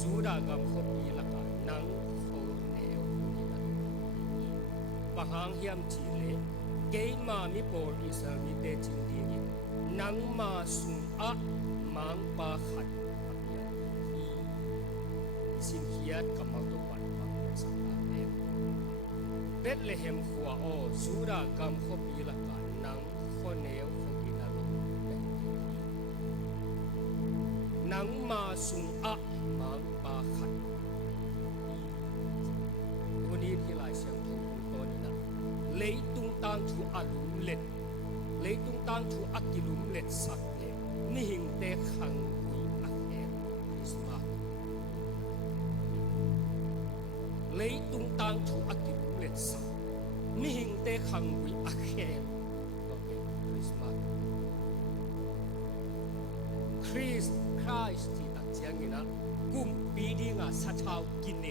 จูดากำขบีละกันนังโคเนวกินันปะหางเฮียมจีเลเกยมามิโปอิสรามิเตจินดีกินังมาสุงอะมังปะขัดอับยาฮีสินเฮียดกำมาตุวันปังสังอาเมเบธเลเฮมขัวโอจูดากำขบีละกันนังโคเนวกินันนังมาสุงอะมังปะขัดวันนี้ที่ลายเสียงทุกตัวนี้นะเลยตุงตังทูอาลุมเล็ดเลยตุงตังทูอักิลุมเล็ดสักเนี่ยนี่หิงเตะขังกุยอักเอลอิสมาเลยตุงตังทูอักิลุมเล็ดสักนี่หิงเตะขังกุยอักเอลก็เป็นอิสมาคริสที่ตัดเจียงนี่นะกุมปีดีงาสัชาวกินเน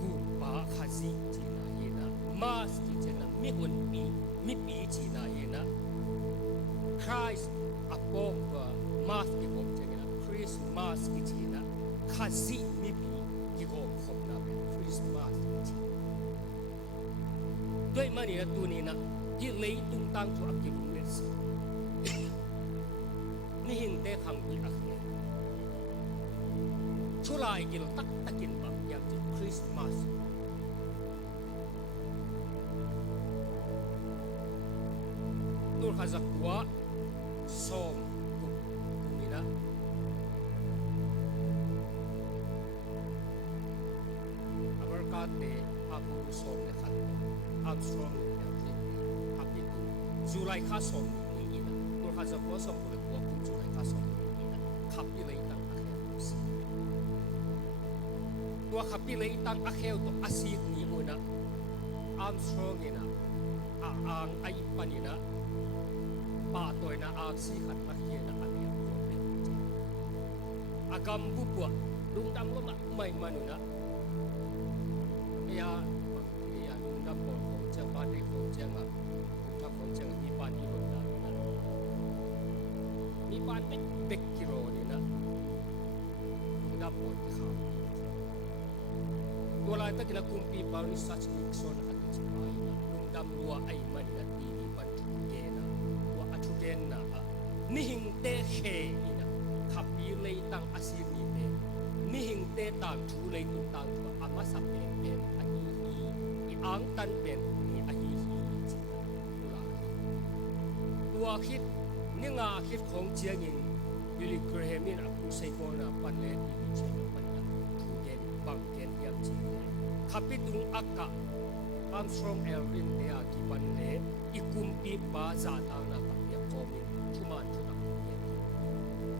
กุมปาขาซีจีน่าเยนะมาสที่เจนะมิหุนปีมิปีจีน่าเยนะคริสอปองก็มาสที่ผมเจนะคริสมาสที่จีนะขาซีมิปีที่ผมคบนะเป็นคริสมาสที่จีด้วยมันนี่นะตัวนี้นะที่เลยตุ้งตังตัวอักกิลุมเลสนี่หินเตะขังกุยอักเนี่ยชุลายกิลตักตะกินบังยามที่คริสต์มาสตัวข้าศึกว่าสมกุมินะอเมริกาเตะอาบูสมเลขัดอัมสตรองเอลทิฮับบิตุจุลัยข้าสมนี่นะตัวข้าศึกว่าสมกุลว่าจุลัยข้าสมนี่นะขับไปเลยตั้งอาเคตุสตัวขับไปเลยตั้งอาเคตุอาศิษนี่มุนะอัมสตรองนี่นะอ่างไอปันนี่นะป่าตัวน่ะอาศิขัดมาเฮียนะอันนี้ตัวเป็นจริงอากำบุปผาลุงดำก็ไม่มานุนะเมียลุงดำบอกของเจ้าบ้านในของเจ้าถ้าของเจ้ามีบ้านที่ลุงดำนะมีบ้านเป็นเบกกิโลนี่นะลุงดำบอกข่าวตัวลายตะกี้นะกุมปีบาริสัชนิกซอนอันที่ไปนะลุงดำวัวไอ้มันนะที่ปันทุเกนะวัวอัทุเกนะนี่หิงเตะเขนี่นะขับปีเลยตั้งอาศิมีเตนี่หิงเตะต่างชูเลยตุต่างตัวอามาสับเป็นอันนี้อีอังตันเป็นนี่อันนี้จีนะตัวคิดนี่งาคิดของเจียงินบิลลี่เกรแฮมนี่นะผู้ใช้ก่อนนะปันเล่ที่มีเชนปันนะทุเกนบังเกนยามจีขับไปตุงอักกะอัมสตรองเอลวินเดียที่ปันเล่อีกุมปีบาซาตานะกับยาโคมินชุมันชุนัก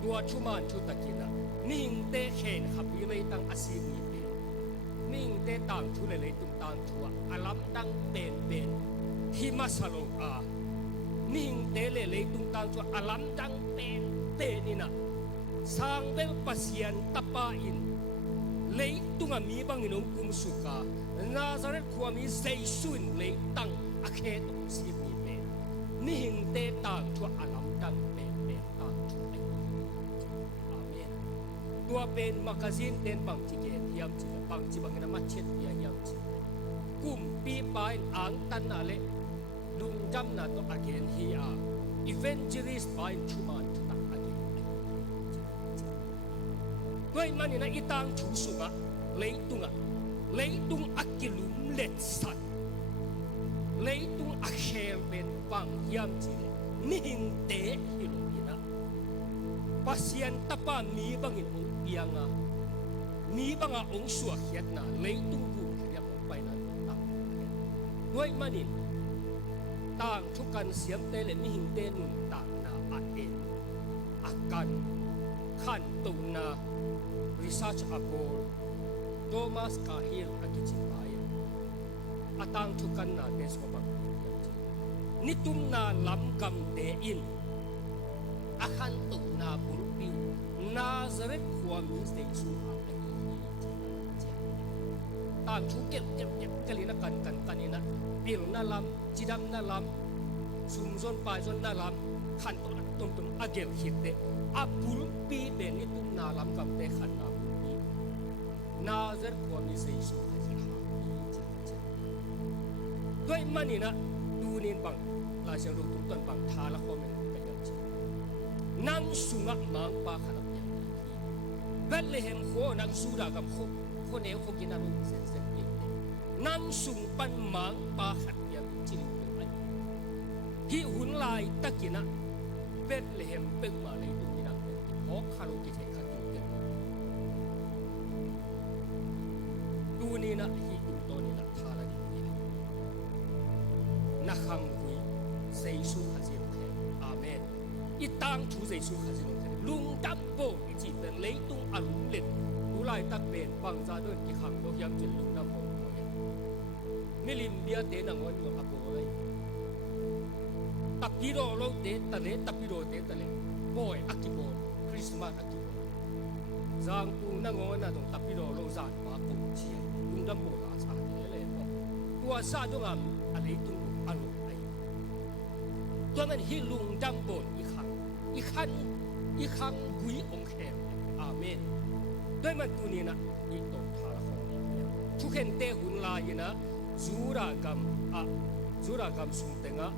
ตัวชุมันชุตะกินะนิ่งเตะเข็นขับไปเลยตั้งอาศิมีเตนิ่งเตะต่างชุเลยตุงต่างชัวอาลัมดังเป็นที่มาสโลอานิ่งเตะเลยตุงต่างชัวอาลัมดังเป็นนี่นะสังเวลปัสยันตะปาอินเลยตุงมีบังอินงกุมสุกานาซาเรตขวามีเซซุนเลยตั้งอาเคตุสิมีเตนิ่งเตะต่างชัวอาลัมดังเป็นต่างชัวไออาเมนตัวเป็นมักซินเต็นบังจิเกตยามจิบังจิบังนะมัดเช็ดยามจิกุมปีปายอังตันนาเลลุงจำนาตัวอาเกนฮีอาอีเวนเจอริสปายชุมันชุตักอาเกนด้วยมันนี่นะอีตังชูสุงะเลยตุงอักกิลุมเล็ดสัตเลยตุงอักเชลเป็นบังยามจิเลนิ่งเตะฮิโรมินะปัสยันตะปามีบังอินองเปียงะมีบังอาองสวะเขียดนะเลยตุงกูเรียกไปนะตังด้วยมันนี่ต่างทุกกันเสียมเตเลนิ่งเตนุนต่างนาอัดเองอากันขันตุนารีเสิร์ชอัพโบโทมัสคาฮิลอากิจิปายอาต่างทุกกันนาเดสวบังนิตุมนาลำกำเตอินอาขันตุนาบุรุปิวนาซาเรตขวามิสเตชูอาอันนี้ต่างทุกเก็บกันเลยนะกันนี่นะปิลนาลำจิดัมนาลำซุมซอนปายซอนนาลำขันตุนอาเกลฮิตเตอาบุรุปีเบนิตุมนาลำกำเตขันนาบุ นาเซอร์ความมีเสียสูขจิหาจิขจิด้วยมันนี่นะดูนินบังลาเชลูตุตันบังทาละความเป็นกันยังจินั่งสุงะมังปาขนับยังที่เบลเลเฮมโคนั่งสุดากับโคเนวโคกินารุเซนเซนยิ่งนั่งสุงปันมังปาขัดยังจิลิเป็นไงที่หุ่นลายตะกินะเบลเลเฮมเป็นมาเลยดูนี่นะเพราะคารุกิเทขัดอยู่กันดูนี่นะที่ดูตัวนี่นะทาละดีนี่นักขังคุยเสียสูขจิโอเคอาเมนอีตั้งชูเสียสูขจิโอเคลุงดับโบอีจีเป็นเลยตุงอารมณ์เล็ดดูลายตักเป็นบางจาด้วยกี่ขังโดยยังจิลุงดับโบมิลิมเบียเตนังวันอยู่อับโบเลยตับพิโรโลเตตะเลตับพิโรเตตะเลบอยอักิโบคริสต์มาสอักิโบจางกูนังวันน่ะตรงตับพิโรโลจานมาปุ่มเชียลุงดับโบลาชาติเลยบอกตัวซาด้วยงามอะไรตุงอารมณ์ไอตัวมันฮิลุงดับโบอีขังอีขังกุยองแขมอาเมนด้วยมันตัวนี้นะอีตกทาระของนี้ทุกเห็นเตหุนลายนะจูรากัมสุนเตงะ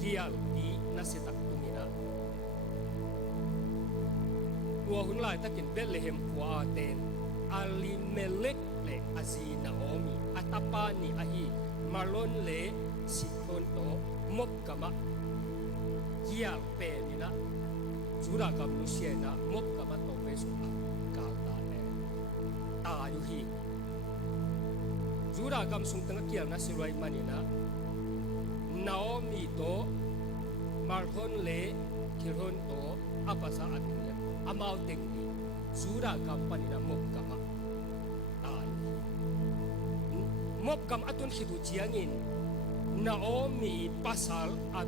กิยาดีนัสตักตุมินะตัวหุ่นลายตะกินเบลเลเฮมกัวอาเตนอาลิเมเล็กเลอาซีนาโอมีอัตปานีอาฮีมาลอนเลสิโคนโตมบกามะกิยาเปนินะจูรากัมลุเซียนะมบกามะโตเปสุอากาตาเนตาอยู่ฮีจูรากัมสุงตังเกียร์นัสิรวยมันนี่นะนาโอมีโตมาร์ฮอนเลคิรอนโตอาภาษาอันนี้อามาอุเต็งนี่จูรากัมปันนี่นะมบกามะตายมบกามะตุนคิดูเจียงินนาโอมีภาษาอ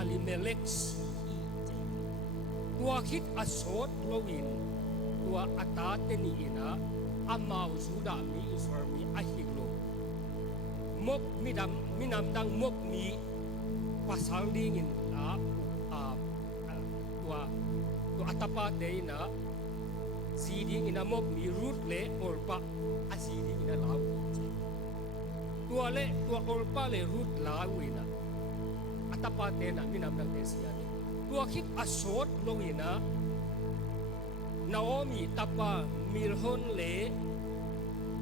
าลิเมเล็กซีตัวคิดอโศกโลวินตัวอัตตาเตนีนะอามาอุจูรามีอิสรามีอาฮิโลมกมีนำดังมกมีภาษาลิงินนะตัวอัตปาเตยนะซีดิงินะมกมีรูทเลโอลปะอาซีดิงินะลาวตัวโอลปะเลรูทลาวินะอัตปาเตนะมีนำดังเตเซียนี่ตัวคิดอโศกโลวินะนาโอมีตปามิลฮอนเล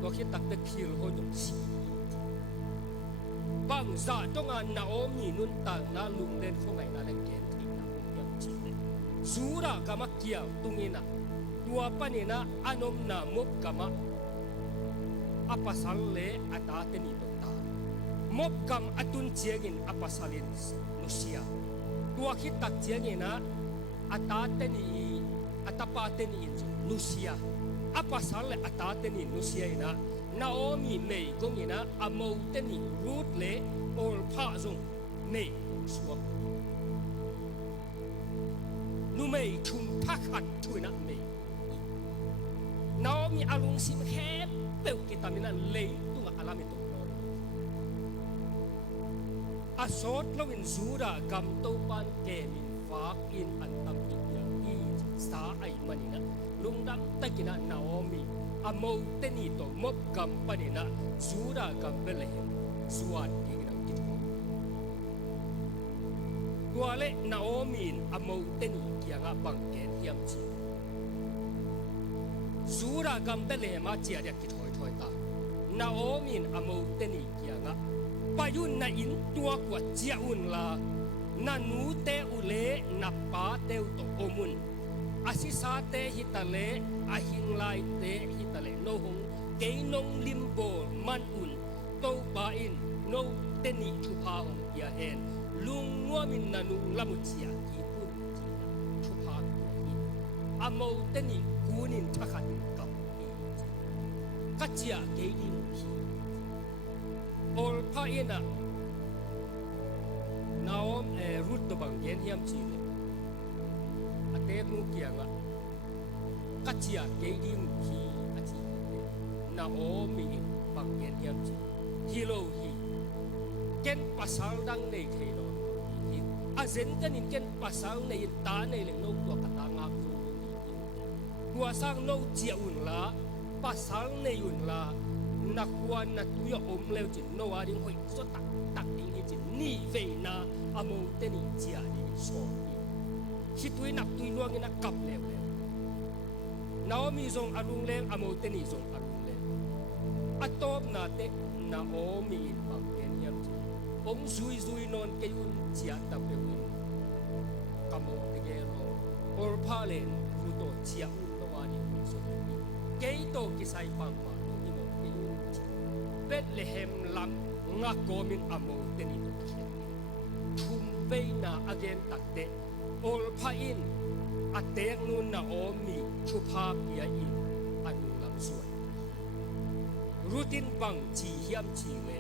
ตัวคิดตักเตคิลฮอนอยู่ซีบางซาตรงนาโอมีนุนตานาลุงเล่นของไงนาเล่นเกนที่นาองยังจีเลจูรากามักเกียวตุงินะตัวปันนะอานมนามกกามะอปัสสัลเลอตาเตนิตตามกกามอตุนเจียกินอปัสสัลินนุเซียตัวคิดตักเจียกินะอตาเตนีอตปาเตนีนุเซียอปัสสัลเลอตาเตนีนุเซียนะนาโอมีเมย์ก็งี้นะอโมเตนีรูทเลโอลพาซงเมย์สวกนูเมย์ชุมพักหัดช่วยนะเมย์นาโอมีอารมณ์สิมแคบเปลวกิตามินะเลยตัวอารามิตุโนอาโซดลวินซูรากัมโตปันเกมินฟากอินอันตัมอินยังอีสาไอมันนี่นะลุงดังตะกินะนาโอมีอาโมเตนีโตมบกัมปนินะจูรากัมเบลเฮมสวัสดีนังกิจตัวเล่นาโอมีนอาโมเตนีเกียงบังเกนเฮียมจีจูรากัมเบลเฮมาเจียเดียกิจถอยตานาโอมีนอาโมเตนีเกียงปายุนนาอินตัวกว่าเจียอุนลานานูเตอุเลนับปาเตวโตโอมุนอาศิสาเตฮิตาเลอาหิงไลเตฮิตาเลโนหงเกยนงลิมโบมันอุนโตบาอินโนเตนิชุพาหงยาเฮนลุงงัวมินนานุลามุจียกีปุนจีนะชุพาตัวฮิอาโมเตนิกูนินทักขันกับฮีกัจจียเกยดินฮีโอลพาอินะนาอมรูตบังเกนเฮียมจีเลอเตมุเกียงะกัจจียเกยดินฮีอาจีนาโอมีบังเกนเฮียมจีฮิโลฮีเกนภาษาดังในเทโนฮีอาเซนกันอินเกนภาษาในตาในเลงโนตัวกตางากโซฮีตัวสร้างโนเจียอุนละ pasal ne yun la nakuan na tuya omleu chin no aring hoi so tak tak ding chin ni ve na amo te ni chia ni so ni si tui nak tui luang na kap leu leu Naomi zong arung leng amo te ni zong arung leng atop na te Naomi in pang ken yam chi ong zui zui non ke yun chia ta pe win kamo te ge ro or palen ruto chia un no ani so ni ke to ki sai pang ma ni mo ke yun Bethlehem lam nga komin amo te ni to thum pe na again takte or pa in atek nun Naomi chupa pia in anu lam suai rutin bang chi hiam chi le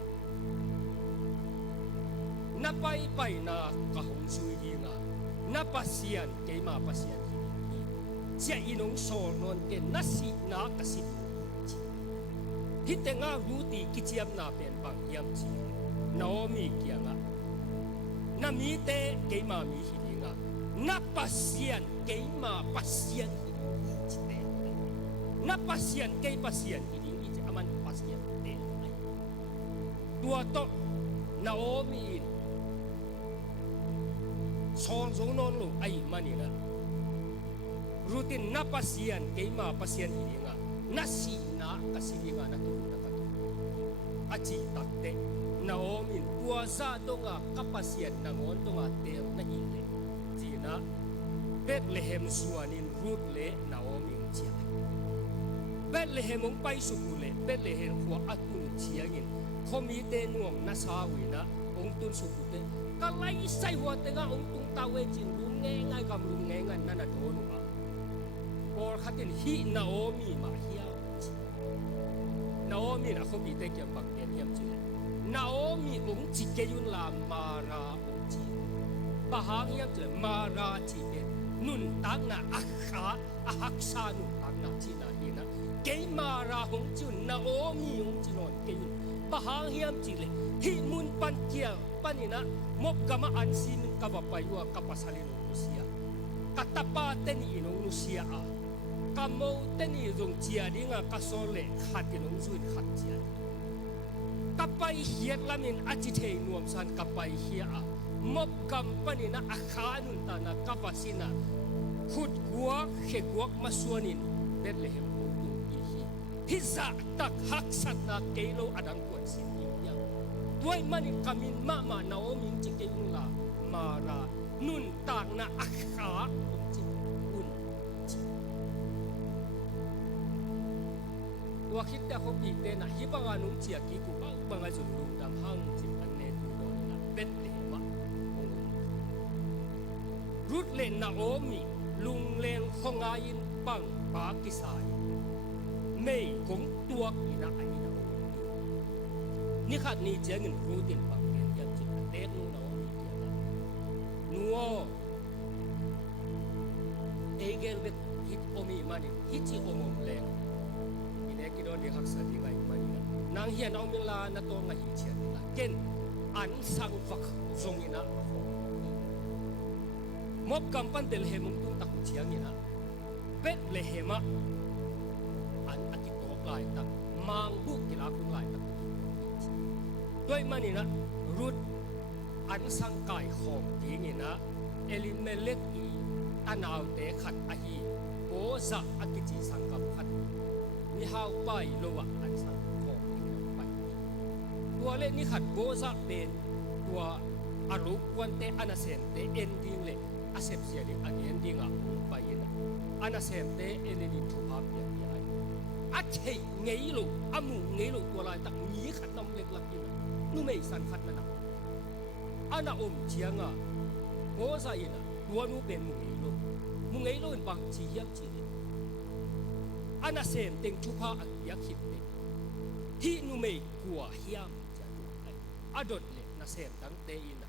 na pai pai na ka hong sui hi nga na pasian ke ma pasian hi sia inong sol non ke na si na ka si hi te nga ruti kichiam na pen bang hiam chi Naomi kia nga na mi te ke ma mi hi nga na pasian ke ma pasian hi te na pasian ke pasian hi aman pasian te tua to Naomi son zong non lo ai mani na rutin na pasian ke ma pasian hi nga na si na kasi nga na tu na ka tu achi takte Naomi tua za to nga kapasian na ngon to nga te na hile jina Bethlehem suanin Ruth le Naomi chia Bethlehem ong pai sukule Bethlehem kwa atun chiangin khomi te nuang na sawi na ong tun sukute kalai sai wa te nga ong tung tawe chin lung nge ngai kam lung nge ngan na na donu a or khatin hi Naomi ma hiya Naomi na khomi te kyam bang ken yam chile Naomi ong chike yun la mara ong chi bahang yam chile mara chi ken nun tak na akha ahaksa nun tak na chi na hi na ke mara hong chun Naomi hong chinon ke yun bahang hiam chile hi mun pan kia panina mop kama ansin kawapaywa kapasalin nusia katapa ten inong nusia a kamo ten izong chia dinga kasole khatinong suin khat chia kapai hiat lamin achithei nuam san kapai hia a mop kam panina akhanun ta na kapasina khut guak he guak masuanin Bethlehem Hiza tak haksat na kelo adang kuat sininya. Tuai manin kamin mama Naomi cike la mara nun tak na akha un. Wakit ta hobi te na hibanga nung chia ki ku banga zulum dam hang cim anne tu na Bethlehem. Ruth le Naomi lung leng khongain pang pa kisai. Mei kong tuak ina ai na ni khat ni cheng in rutin pa ken ya chit te nu na nuo egel bet hit omi mani hichi omom leng ine ki don ni hak sa di ngai mani nang hian om la na to nga hi chen la ken an sang fak zong ina mop kampan del hemum tung tak chiang ina Bethlehema lại tập mang bút kỳ lạ cũng lại tập đôi mà nè Ruth anh sang cài hòm tiếng nè Elimelech y anh ao để khát ahi bố dạ anh chỉ sang cầm khát ni hao bay lô anh sang hòm tiếng bay tua lên ni khát bố dạ bên tua aru quan te anh xem te ending le asep sia le anh ending à cũng bay nè anh xem te ending chụp hợp hey ngay lu amu ngay lu tua lai tak ni khat nam lek lak ina nu mei san khat na ana chiang a ho sa ina tua nu ben mu ngay lu bang chi hiam chi ana sem teng chupa a yak hit te hi nu mei kwa hiam cha tu ai adot le na sem dang te ina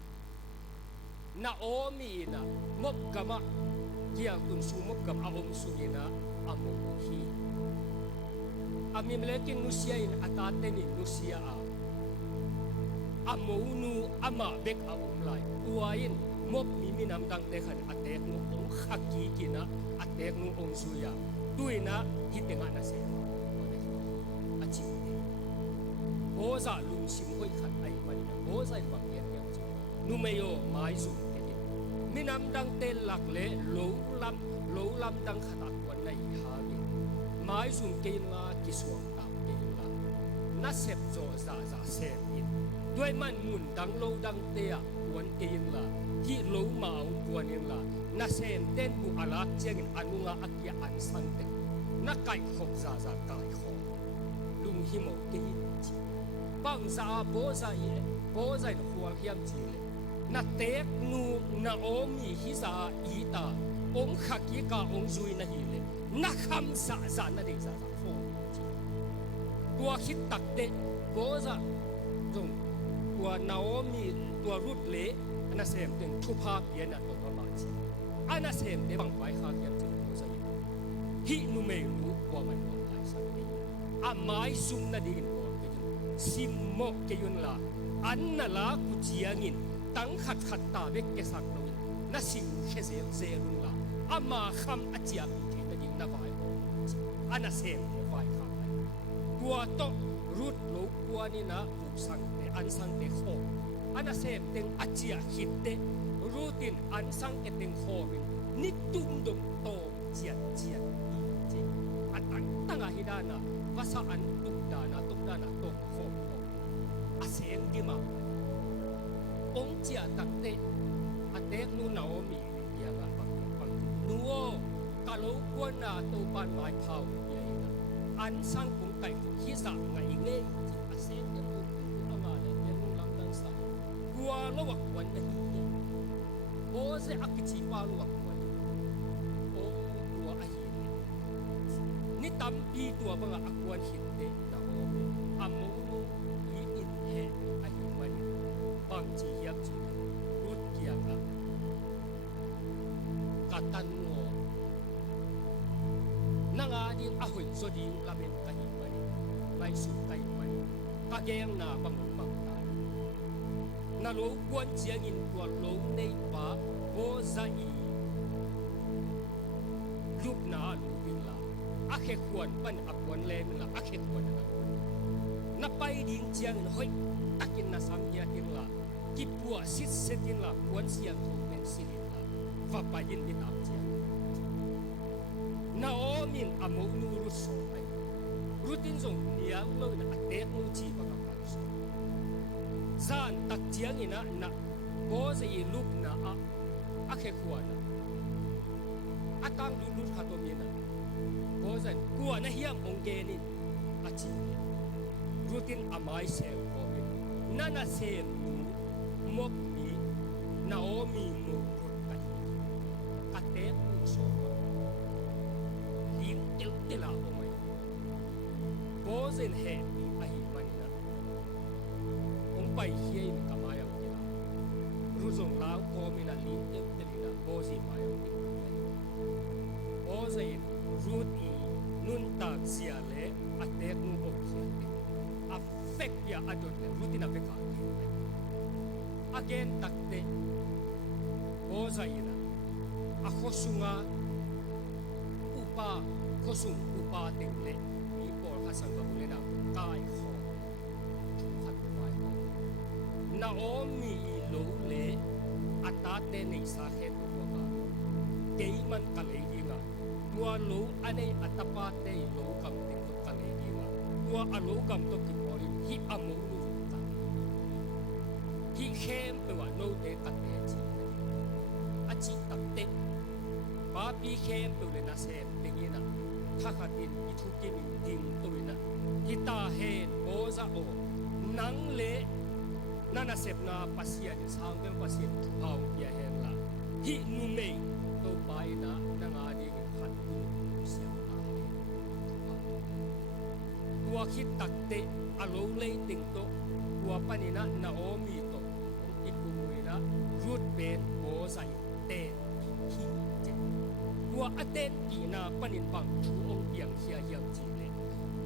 Naomi ina mop kama kia kun su mop kam a su ina amu hi Amimleking nusia in ataten in nusia a amonu ama bek a umlai tuain mop miminam dang te khan atek nu ong khaki kina atek nu ong suya tuina hitenga na se za lung sim hoi khat ai mani na bo zai bang yen yang chi nu me yo mai zu ke ni minam dang te lak le lo lam dang khata kwan nei ha ni mai zum ke nga ki suang ta ke la na sep zo za sep in doi man mun dang lo dang te a kwan ke la hi lo ma au kwan in la na sem ten bu alak cheng in anunga akia an sang te na kai khok za kai khok lung hi mo ke in chi bang za bo za no khwal hiam chi le na tek nu na omi hi za i ta ong khaki ka ong zui na hi le na kham za na de za fo chi tua khit tak te bo za jong tua naomi tua rut le na sem ten thu pa pia na to ma chi ana sem te bang pai kha hiam chi bo za hi nu me nu kwa man wa kai sa ni a mai sum na din ko ke sim mo ke yun la an na la ku chiangin tang khat ta bek ke sak no na sim khe ze run la ama kham achia ke na din na vai ko ana sem te vai kha tua to rut lo kwa ni na pu sang te an sang te kho ana sem teng achia hit te rutin an sang ke teng kho ni tum dom to chiat chi atang tanga hidana vasa an tuk dana to kho aseng di ma ong chia tak te atek nu naomi ya ga pang nuo kalau kwa na to ban mai phau ya ina an sang kung kai hi sa ngai nge aseng di mu anga le nu lam dang sa kwa lo wa kwan na hi o se akichi pa lo wa kwan o wa a hi ni tam pi tua banga akwan hit te naomi amu ni in he a hi mani bang chi hiap chi rut kia ka katan mo nanga ding a hoi so ding lamen ka hi mani lai su kai mani ka geng na bang bang ta na lo kwan chiang in tua lo nei pa bo za i lup na lu bin la a khe kwan pan akwan le min la a khe kwan na pai ding chiang in hoi takin na sam ya tin la ki pua sit setin la kwan siang thu men silin la va pa yin ni tam chiang na o min amo nu ru so ai rutin zong niang lo na atek nu chi ba ka pa so zan tak chiang ina na bo ze i lup na a khe kwan atang lu kha to mi na bo zan kwa na hiam ong ge ni a chi rutin amai se ko mi nana sem mok mi naomi no rut kai ate pu so lim te la o mai bo zen he a hi mani na ong pai hiai mi ka mai ang kila ru zong lao ko mi na lim te li na bo zi mai ang bo zen rut i nun tak sia le ate nu ok hiai affect ya adot rutina pe ka again takte boza ina a khosunga upa khosung upa tengle ni por hasanga bule da kai kho thu khat mai ko naomi lo le atate nei sa he ko ka keiman ka le dinga tua lo anei atapa te lo kam te ko ka le dinga tua alo kam to ki pori hi amo lu ka hi khem pe wa no te ka te chi a chi tak te pa pi khem pe le na se te ni na tha kha tin i thu ki min ding to na hi ta he bo za o nang le nana sep na pasia ni sang ben pasia thu hau ya he la hi nu me to pai na na nga di ki khat tu sia ta tua khit tak te alo le ting to tua panina naomi to ong ipuina rut ben bo sai te hi je tua aten pi na panin bang thu ong piang hia hiang chi le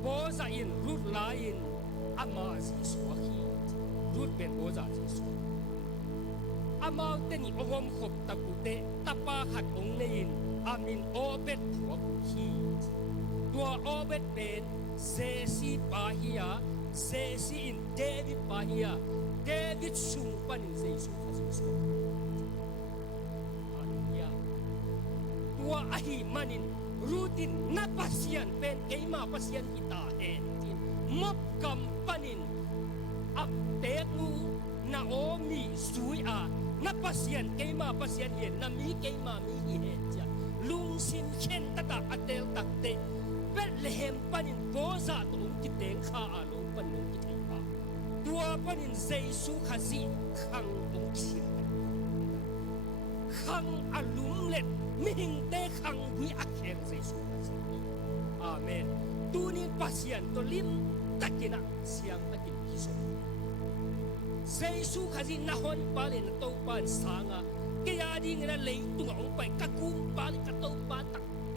bo za in rut la in ama si swa hi rut ben bo za chi swa ama te ni ohom khop takute tapa khat ong lein amin obet thua ku hi tua obet ben se si pa hiya Zesi in David bahia David sumpan in Zesu khazin Hallelujah tua ahi manin rutin na pasyan pen keima pasyan kita tin mop kampanin aptenu Naomi suia na pasyan keima pasyan yen na mi keima mi hen ja lung sin chen tata atel takte Bethlehem panin boza to kiteng kha alo panung kiteng pa tua panin Jesu khazi khang ong sim khang alum let mihing te khang gui akhen Jesu khazi amen tuni pasyan to lim takina siang takin kiso Jesu khazi nahon pale na to pan sanga kaya di nga lay tungong pay kakum pale ka to pa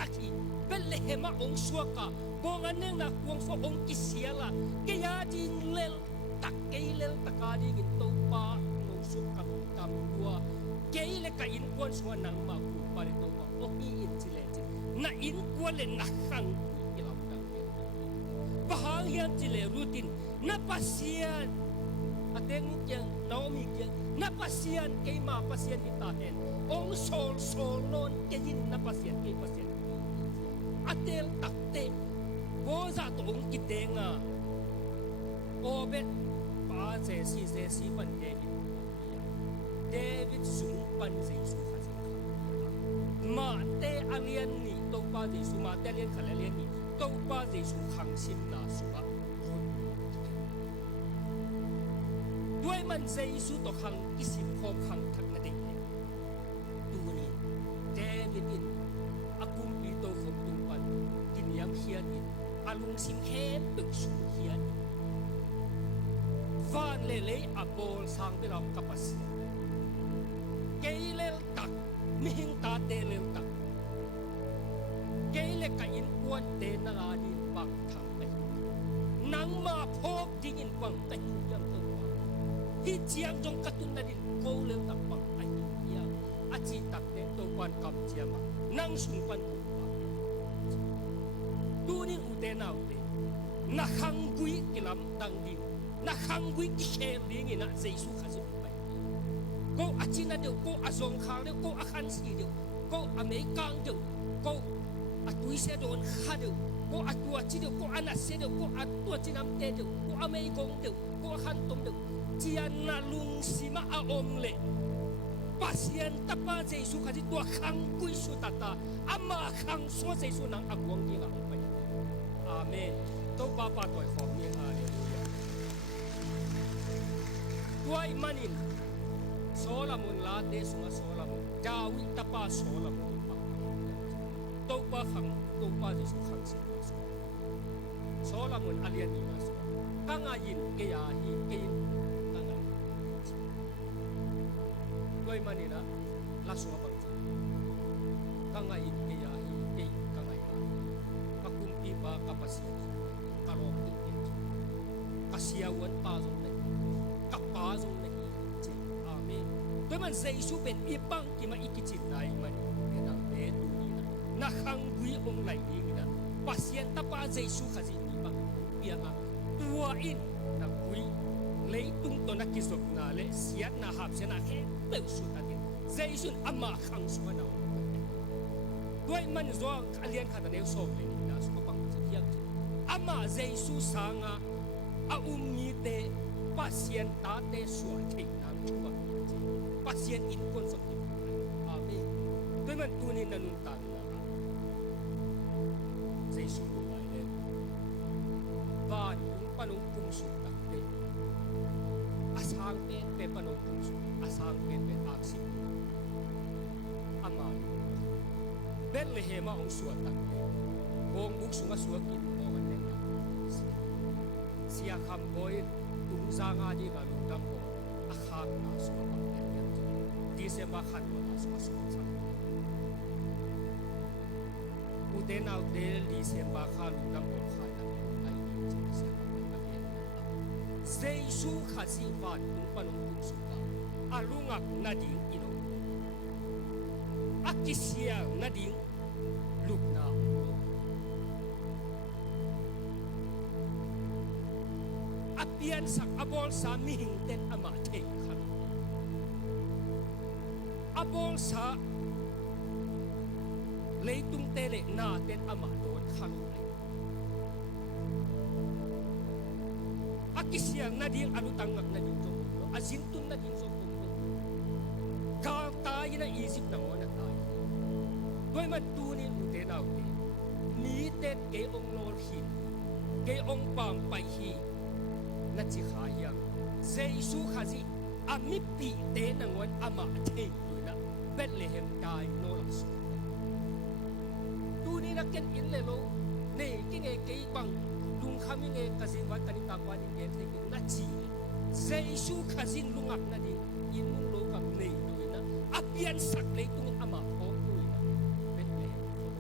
taki Bethlehem ong suaka bongan neng na kuang fo ong kisiala kaya din lel takkailel takadi gin to pa no suka kamwa kaile ka in kon so nang ma ku pare to pa o mi in chile na in kwale na hang ilam dang bahang yan chile rutin na pasian ateng kyang Naomi kyang na pasian kay ma pasian itahen ong sol non kayin na pasian kay pasian atel takte boza to ong kitenga obet pa si pan David sumpan Jesu khazin ma te alian ni to pa Jesu ma te alian khalalian ni to pa Jesu khang sim na suba duai man Jesu to khang isim khom khang thak na ding tu ni David in akum pi to khom tum pan kinyam hian in alung sim hem tuk su hian van le abol sang pe ram kapas keilel tak mihing ta te lel tak keile ka in kwan te na ga din bang thang pe nang ma phok ding in bang ta yang to hi chiang jong katun na din ko lel tak bang ai ya achi tak te to kwan kam chiama nang sung pan tu ni u te nau te na khang gui kilam dang din na khang gui ki khem ding ina Jesu khazin pai ko achina deu ko azong khang deu ko akhan si deu ko amerikang deu ko atui se don kha deu ko atua chi deu ko anas se deu ko atua chinam te deu ko amerikong deu ko akhan tom deu chian na lung sima a omle pasien tapa Jesu khazin tua khang gui su tata ama khang so Jesu nang agwang ki ngang pai amen to papa toy khom ni hallelujah tuai manin Solomon la te sunga Solomon Dawi tapa Solomon to pa khang to pa Jesu khang si Solomon alian ni na so kangayin kaya hi kayin kangayin tuai manina la so bang kangayin kaya hi kayin kangayin kakumpi ba kapasiyan kalok tin kasiyawan pa zong na kapa zong na amen to man Jesu pen ipang kima ikichin nai man enang be tu ni na khang gui ong lai ni na pasien tapa Jesu khazi ni pang pianga tua in na gui leitung to na kisok na le siat na hap se na he pe su atin Jesu ama khang su na tuai man zo alian khata ne so le ni na so pang chiang ama Jesu sanga a umni te pasien ta te suan thei nam chuwa pasien in kon so amen tuai man tunin nanun ta na Jesu lai le van panung kum su ta te asang pe panung kum su asang pe aksi ama Bethlehem ong suat ta bong buk sunga suak in bong an na sia kham boy tung zanga di ga lung dang ko akhat na so pa December khan na so so sa uten out del December khan lung dang ko khan na ai sia pa na Jesu khasi van tung panong tung suka alungak na ding ino akisia na ding luk na เปียนสักอบอลสามีหิงเต็นอมาเทขันอบอลสาเลยตุงเตเลนาเต็นอมาโดนขังเลยอากิเสียงนาดีอนุตังงักนาดีจงกุมอาจินตุนนาดีจงกุมกาตายนะอียิปต์นังวันตายด้วยมันตูนิอุเตนาวเตมีเต็นเกองโลหินเกองปังไปฮีนัจิขายังเจสุขาจิอามิปีเตนังวันอามาเทลุนะเบธเลเฮมตายโนลักสุตูนี่นักเก็นอินเลโลเนี่ยกิเงเกย์บังลุงขามิเงกสิวันกันตากวันเงเทกินัจิเจสุขาจิลุงอักนัดีอินมุงโลกับเนี่ยลุนะอาเปียนสักเลยตุงอามาโอลุนะเบธเลเฮม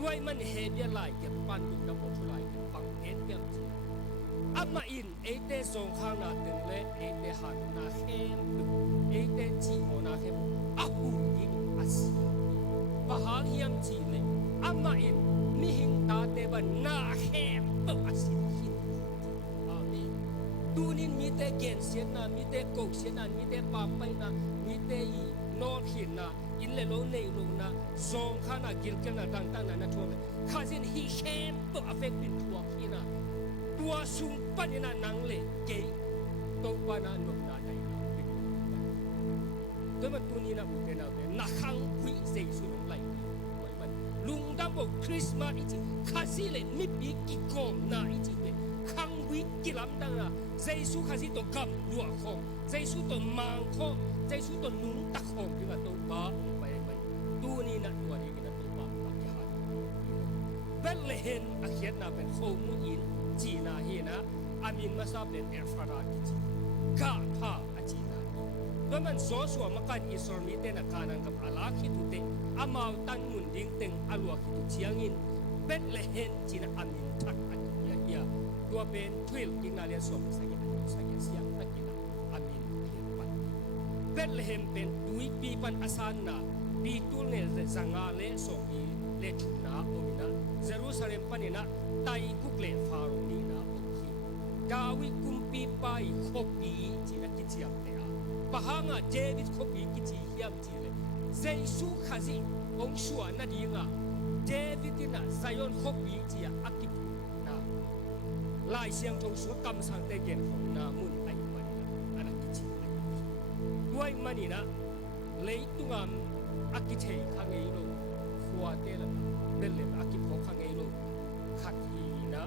ด้วยมันเฮเดียไลเก็บปันดุดับอชุไลเก็บฟังเอ็นเก็บจีอามาอินเอเตสงข้างนาตึงเล่เอเตหันนาเฮมเอเตจีโมนาเฮมอาหูยิงอาศิปะหางเฮียมจีเล่อามาอินมิหิงตาเตบันนาเฮมเปอาศิหินอาเมนตูนินมีเตเกนเสียนามีเตโกเสียนามีเตปามไปนามีเตอีโนหินนาอินเลโลเนลุนาซองข้านากิลเกนาดังตันนาทัวร์ข้าจินฮิเฮมเปอเฟกตินทัวร์หินาตัวสุงปัญญานังเล่เกย์ตัวปานาโนนาได้นะเป็นตัวมันตัวนี้นะอุเทนาเป็นนักขังวิเศษสุดของไหลมันลุงดับบอกคริสต์มาสอีจีข้าสิเล่มิปีกิโกมนาอีจีเป็นขังวิกิลำดังนะเจสุข้าสิตัวกำลัวของเจสุตัวมังของเจสุตัวนุ่งตะของที่ว่าตัวบ้าไปมันตัวนี้นะตัวนี้นะตัวบ้าปัจจัยเบลเลเฮนอาเขียนนะเป็นโคมุอินจีนาเฮนะอามินมาซาเป็นเอฟฟารากิจีกาพาอาจีนาโดยมันโซสัวมากันอิสรามีเตนะกานังกับอาลาคิตุเตอามาวตันมุนดิ้งเต็งอาลัวคิตุเชียงินเป็นเลเฮนจีนาอามินทักอันยาเฮียตัวเป็นทวิลกินาเลียสมสัยสัยเสียงตักินาอามินเพียงปันเป็นเลเฮนเป็นดุยปีปันอาสานนาปีตุลเนจังอาเลสอมีเลชุนาโอมินาเยรูซาเล็มปันินะไตกุกเลฟาโรนีนาโอคีดาวิกุมปีไปขบีจีนักกิจยามเตอะปะหางะเดวิดขบีกิจยามจีเลเจสุขาจิองชัวนาดีงะเดวิดนะไซออนขบีจีอากิปุนาลายเสียงทงสุกำสังเตเกนของนามุนไอมันนะอันกิจด้วยมันนี่นะเลยตุงามอากิเทขังเอโลขัวเตละเบลเลบอากิพขังเอโลขัดฮีนะ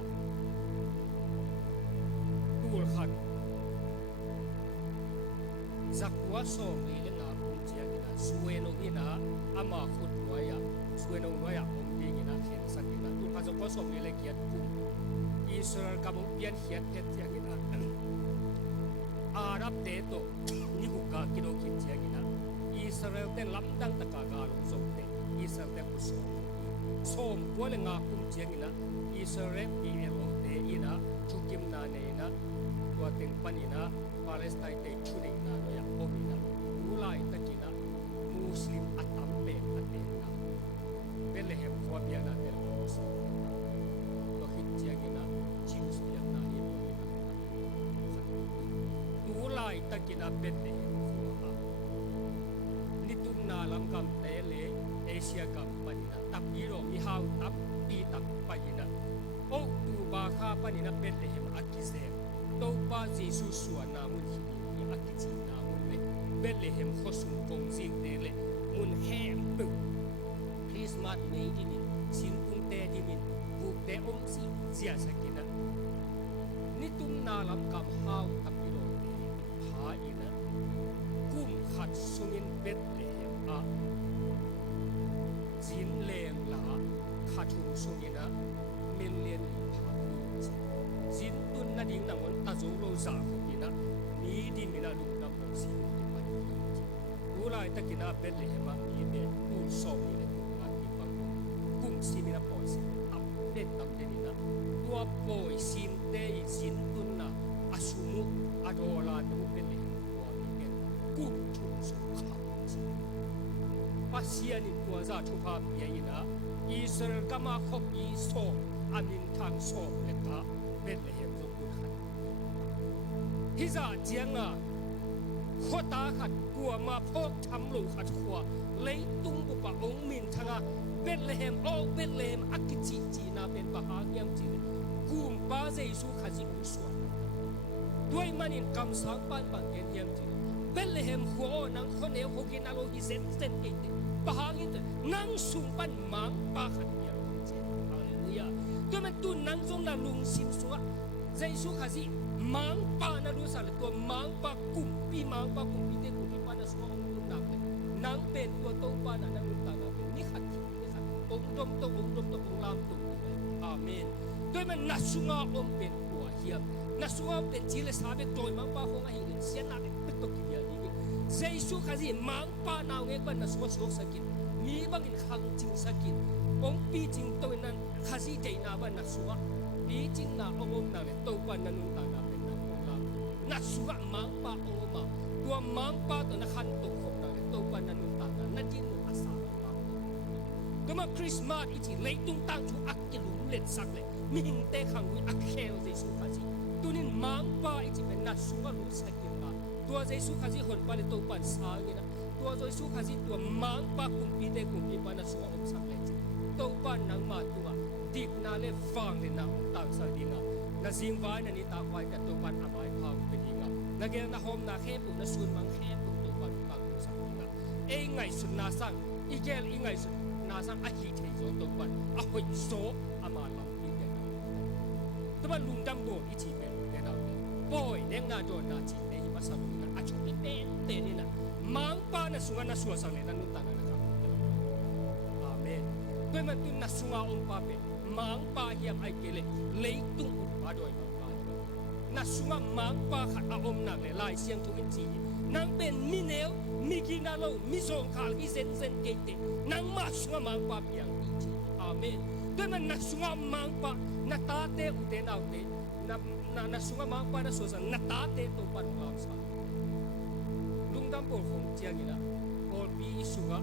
ตูลขัดจักวัดสองเรื่องนาคุมเจียกินะสวยนกินะอามาขุดน้อยสวยนน้อยผมดีกินะเขียนสักกินะตูลขัดจักวัดสองเรื่องเกียรติคุมอิสราเอลกำลังเปลี่ยนเขียนเจียกินะอาหรับเตโตนิบุกากิโลกิเจียกินะอิสราเอลเต้นลำดังตะกากาลงส่งเตอิสราเอลเต้นกุศลส้มกัวเลงาคุมเจียกินะอิสราเอลปีเอโลเตอินะชุกิมนาเนนะตัวเต็งปันินะปาเลสไตน์เตชุดินะโดยโอมินะอุไลตะกินะมุสลิมอัตตัมเปนอัตเตนะเบลเลเฮมฟัวเบียนะเตลมุสลิมตัวฮิตเจียกินะจิวส์เบียนะฮิโตกินะอุไลตะกินะเบลเลเฮมฟัวนิตุนนาลัมกัมเตเลเอเชียกัมปันินะตับยีโรมิฮาวตับปีตับปันินะโอตูบาคาปันินะเบลเลเฮมอักิเซมตัวป้าเยซูสวนามุนฮิมีอักิจีนามุนเลเบลเลเฮมขสุนกงซิงเตเลมุนแฮมปุคริสต์มาสเมดินินสินคุงเตดินินบุกเตอมซีเจียสกินะนิตุมนาลัมกัมฮาวตับกิโลเตหาอินะกุมขัดสุงินเบลเลเฮมอาจินเลงลาขัดหุงสุงินะมิลเลียนพาจินตุนนาดิ่งนังวันตาโจโลซาคุกินะมีดิมินาลุงนับองสิที่ไปอุไลตะกินะเบลเลเฮมามีเบตูนสองนี่เลยตุนที่ปังกุมสิมินาปอยสิตับเด็ดตับเดนินะตัวปอยสินเตยจินตุนนะอาสุมุอโดลานุเบลเลเฮตัวมีเบกุมชุนสุขาจิปัสยานิตัวซาทุภาพเบียนะอิสราเอลกามาขบอีโซอามินทางโซเลกะ เบธเลเฮมจงกุดขัดฮิซาเจียงอ่ะขวตาขัดกลัวมาพกทำลูขัดขวเลยตุ้งบุปผาองมินทางเบธเลเฮมโอเบธเลเฮมอักจิจีนาเป็นปะหาเกียมจีกุมป้าเจสุขัดจิอุสวาด้วยมันอินคำสังปันปังเกียมเกียมจีเบธเลเฮมหัวนังคนเอวหกินอาโลฮิเซนเซนเกตปะหาเกียมจีนังสุงปันมังปะขัดเกียมจีฮาเลลูยาด้วยมันตุนนังจงนาลุงสินสัวเจสุขัดจิมังปานาดูสัลตัวมังปากุมปีมังปากุมปีเตกุมปีปานาสวงลุงนักเลยนังเป็นตัวโตปานานังลุงตานาเป็นนี่ขัดนี่ขัดองดมโตองดมโตองลามตุอาเมนด้วยมันนัสุงาอมเป็นหัวเฮียมนัสุงาเป็นจีเลสาเบโดยมังปาคงหินเสียนักเป็นตัวกิยานี่เจสุขัดจิมังปานาวเงกันนัสุงาสกสกินมีบางอินขังจิงสกินองปีจิงตัวนั้นขัดจิเจนาบันนัสุงาปีจิงนาองนาเลยโตปานานุนตานานักสุขมังปะโอมาตัวมังปะตัวนักขันตุกของเราเนี่ยตัวปันนันนุตานะนั่นยิ่งอาสาเราตัวมาคริสต์มาสอีกทีเลยตุ้งตั้งชูอักกิลุมเล็ดสักเลยมีหิงเตะขังวิอักเคลเจสุขาจีตัวนี้มังปะอีกทีเป็นนักสุขรู้สักกินละตัวเจสุขาจีคนปะเลยตัวปันสางี้นะตัวเจสุขาจีตัวมังปะกุมปีเตกุมปีปะนักสุขอมสักเลยตัวปันนังมาตัวดิบนาเลฟังเลยนะต่างสายดีนะนาซิมวายนันนี่ตาควายกับตัวปันอาบายพาวไปดีงานาเกลนาโฮมนาเข้ปุ่นนาสุนมังเข้ปุ่นตัวปันปังสักดีงาเอ้ไงสุนนาสังอีเกลอีไงสุนนาสังอาฮิเทโจตัวปันอาหอยโซอามาลังอีเกลตัวปันลุงดังโบอีจีเป็นเดาบอยเลี้ยงนาโดนนาจีเนฮิมาสังนะอาชุนเต้นนี่นะมังปานาสุงานาสัวสังเลยนันนุตังนะครับอาเมนด้วยมันตุนนาสุงาองปาเปมังปาเฮียมไอเกลเลยตุ้งอุปาโดยมังปานัสุงามังปาขัดอาอมนักเลยลายเสียงทุกินจีนังเป็นมิเนลมิกินาโลมิซงคาลฮิเซนเซนเกตนังมาสุงามังปาเปียงอีจีอาเมนด้วยมันนัสุงามังปานาตาเตอุเตนเอาเตนัสุงามังปานาสุสันนาตาเตตุปันลามสาลุงดำโบคงเจียงนี่นะโอปีสุงา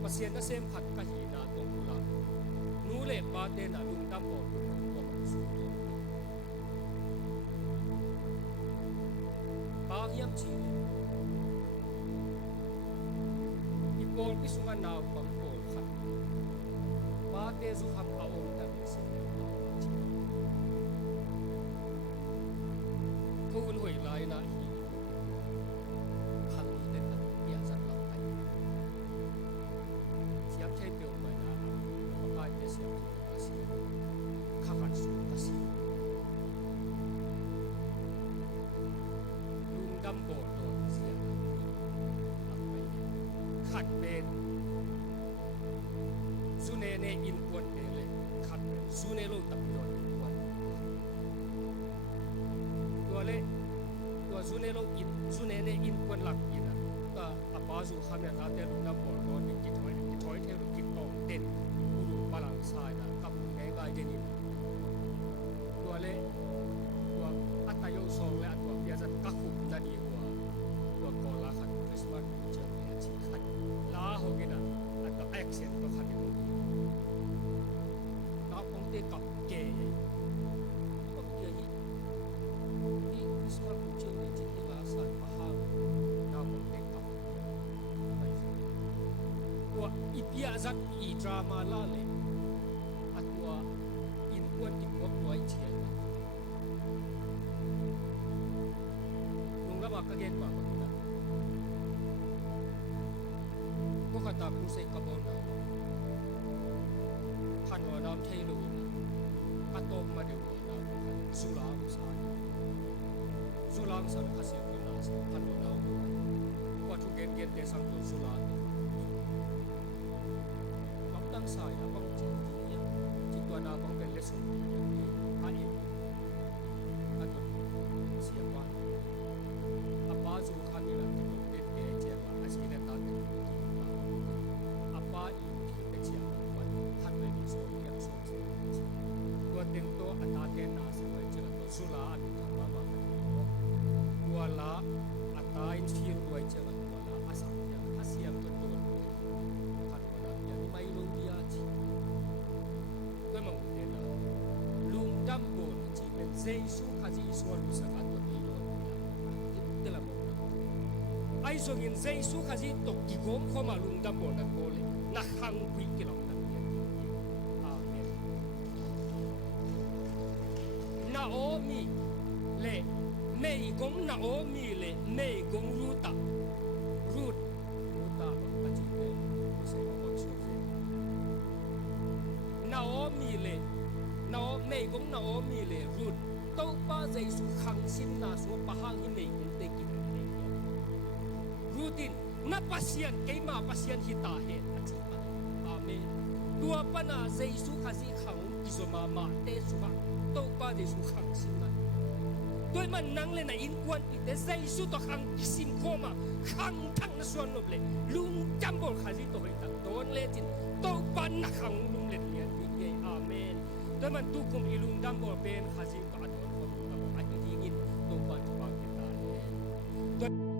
ภาษาเนเซมขัดกะฮีนาตงกุลานูเลปาเตนะลุงดำโบคงโอมันสุโตปาเฮียมจีอีโปลพิสุงานาวปังโปลขัดปาเตสุขับอาอมดังเสียงทุกคนหวยลายนะฮีขังเด็ดเบียสัตว์หลับไปเสียงใช้เปียวไปนะมาใกล้เตเสียงที่ตาเสียข้าขัดสุดตาเสียลุงดำโบดโดนเสียงหลับไปขัดเป็นสุเนเนอินปวนเดเลยขัดเป็นสุเนโลตับโดนวันตัวเล่ตัวสุเนโลอินสุเนเนอินปวนหลักอินอ่ะก็อาปาสุขเนี่ยตาเตลุงดำโบดโดนกิจถอยเทลุกิจตองเด่นอุลุบาลังสายนะกับง่ายๆเดนินตัวเล่ตัวอัตโยสองและตัวเบียจัดกักหุบนั่นดีกว่าตัวกอลาขัดคริสต์มาสเจอเนี่ยชีขัดลาหกินอ่ะอันตัวเอ็กเซนตัวขัดอยู่ตาองเตกับเกย์กับเกย์ที่คริสต์มาสเจอเนี่ยจิตที่ลาสันมหาตาองเตกับตัวอีเปียจัดอีดราม่าลาเลยอันตัวอินควรติดวกตัวเชียร์ลุงรับกระเกนมาคนนั้นพวกข้าตาผู้เสกกบฏนะท่านว่าน้ำเทลูนะกระตมมาเดี๋ยวนะสุราอุสานสุราสันขสิกุนาสันท่านว่าน้ำว่าทุกเกณฑ์เดสังตุสุราบางตั้งสายนะบางจิตจิตตัวนาบางเป็นเลสุนอันนี้อันนี้เสียบ้านapa sukan ni lah kita berdek je lah asli dah tak ada apa ini kita siapa buat hat lagi soal yang soal dua tentu atas nasi macam tu sulah apa apa dua lah atas feel dua je lah dua lah asam dia asiam tu tu kan orang yang mai long dia ci memang dia lah lung dam bon ci ben Giêsu khazi iswa lu sa ka to ni lo te la mo ai zong in Giêsu khazi to ki gom kho ma lung dam bo na ko le na khang pi ki long na amen Naomi le mei gong Naomi le mei gong Ruta ba pa chi le se ko so se Naomi le mei gong Naomi le Ruth to pa Giêsu khang sin na so pa hang hi mei gong te ki Ruthin na pasien ke ma pasien hi ta he achi pa amen tua pa na Giêsu khazi khang ki zo ma te su ba to pa Giêsu khang sin na tôi mà nắng lên này in quan bị thế dây su to khang sim khoma khang thang na suan nộp lệ lung chăm bol khai gì tôi ta tôi lên chín tôi ban na khang lung lên liền bị amen tôi mà tu cùng ilung chăm bol bên khai gì cả tôi không có ai đi in tôi ban cho bạn kita